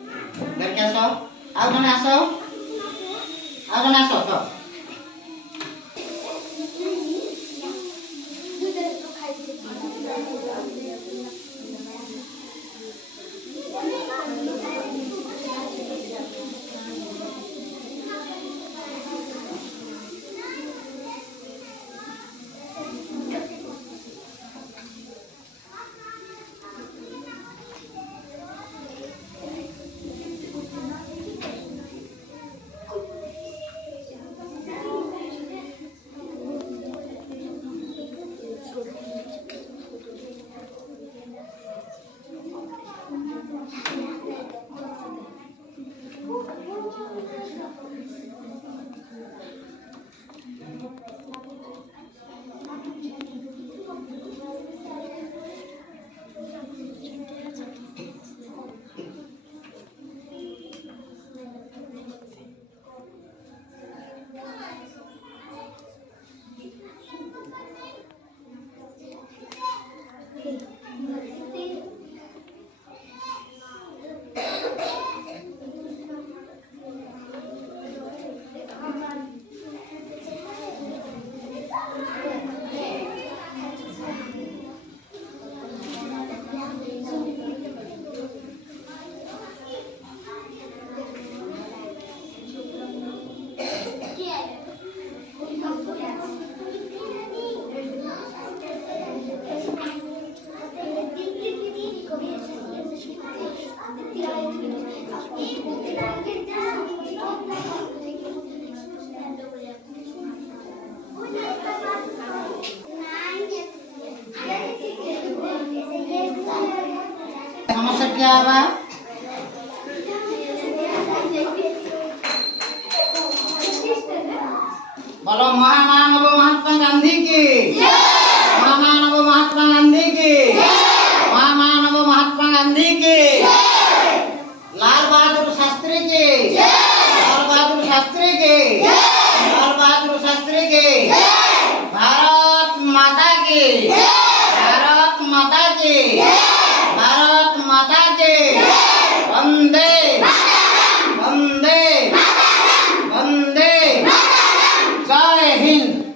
देखिए आसो आउ जने आसो तो समस्या क्या बा बोलो महामानव महात्मा गांधी की महामानव महात्मा गांधी की महामानव महात्मा गांधी की लाल बहादुर शास्त्री की लाल बहादुर शास्त्री की लाल बहादुर शास्त्री की भारत माता की भारत माता की भारत माता की वंदे वंदे वंदे जय हिंद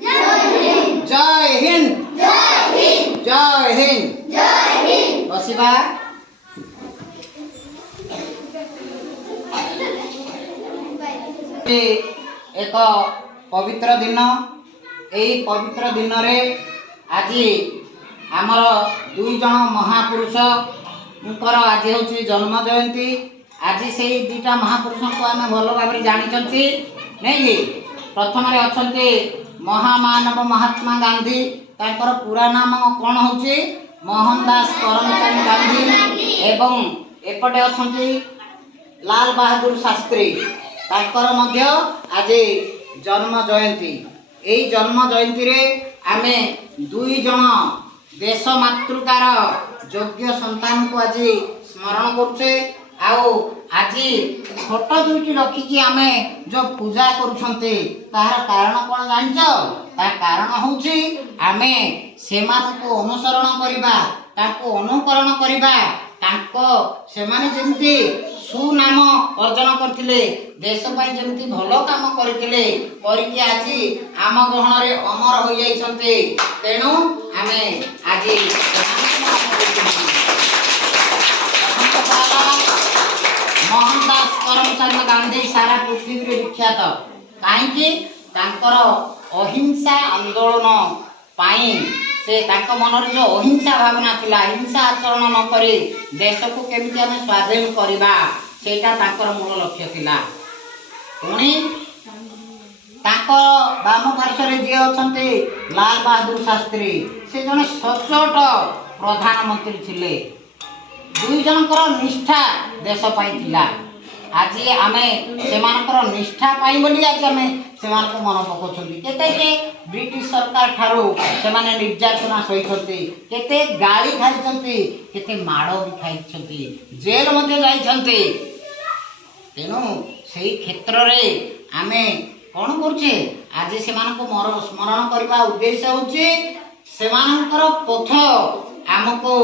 जय हिंद जय हिंद बसिबा एक पवित्र दिन एई पवित्र दिन रे आज आमर दुई जन महापुरुष आज हूँ जन्म जयंती आज से दुईटा महापुरुष को आम भल भाव जानी नहीं प्रथम अच्छा महामानव महात्मा गांधी तांकर पूरा नाम कौन हूँ मोहनदास करमचंद गांधी एवं एपटे अच्छा लाल बहादुर शास्त्री तांकर मध्य आज जन्म जयंती एई जन्म जयंती रे आमे दुई जन देश मातृकार योग्य संतान को आज स्मरण करुचे आओ आज फोटो दुईटी रखिकी आमे जो पूजा करुछंते तार कारण कौन जानिछ तार कारण होउची आमे सेमानकु अनुसरण करिबा ताको अनुकरण करिबा ताको सेमाने जेमती सुनाम अर्जन करथिले देश पई जेमती भलो काम करथिले करिके आज आम गहन रे अमर होई जाइछंते तेनु आमे आज मोहनदास करमचंद गांधी सारा पृथ्वी रे विख्यात काहेकि तांकर अहिंसा आंदोलन पाई से तांको मन रे जो अहिंसा भावना थिला हिंसा आचरण न करी देश को केमिति आमे स्वाधीन करिबा सेटा तांकर मूल लक्ष्य थिला पुणी तांको बाम पार्श्व रे जे अछंते लाल बहादुर शास्त्री से जने सचोट प्रधानमंत्री थिले दुई जनकर निष्ठा देश पाई थिला आज आमे सेमानकर निष्ठा पाई बोली आज आमे सेमानक मन पकोछंती केते के ब्रिटिश सरकार ठारो सेमाने निर्यातना सहिछंती केते गाली खाइछंती केते माड़ो भी खाइछंती जेल मध्ये जाइछंती तेनु सेही क्षेत्र रे आमे कोन करछे आज सेमानक स्मरण करबा उद्देश्य होछि सेमानकर पथ आमको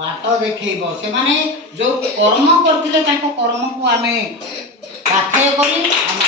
ବାଟ ଦେଖେଇବ। ସେମାନେ ଯେଉଁ କର୍ମ କରିଥିଲେ ତାଙ୍କ କର୍ମକୁ ଆମେ ପାଥେୟ କରି ଆମେ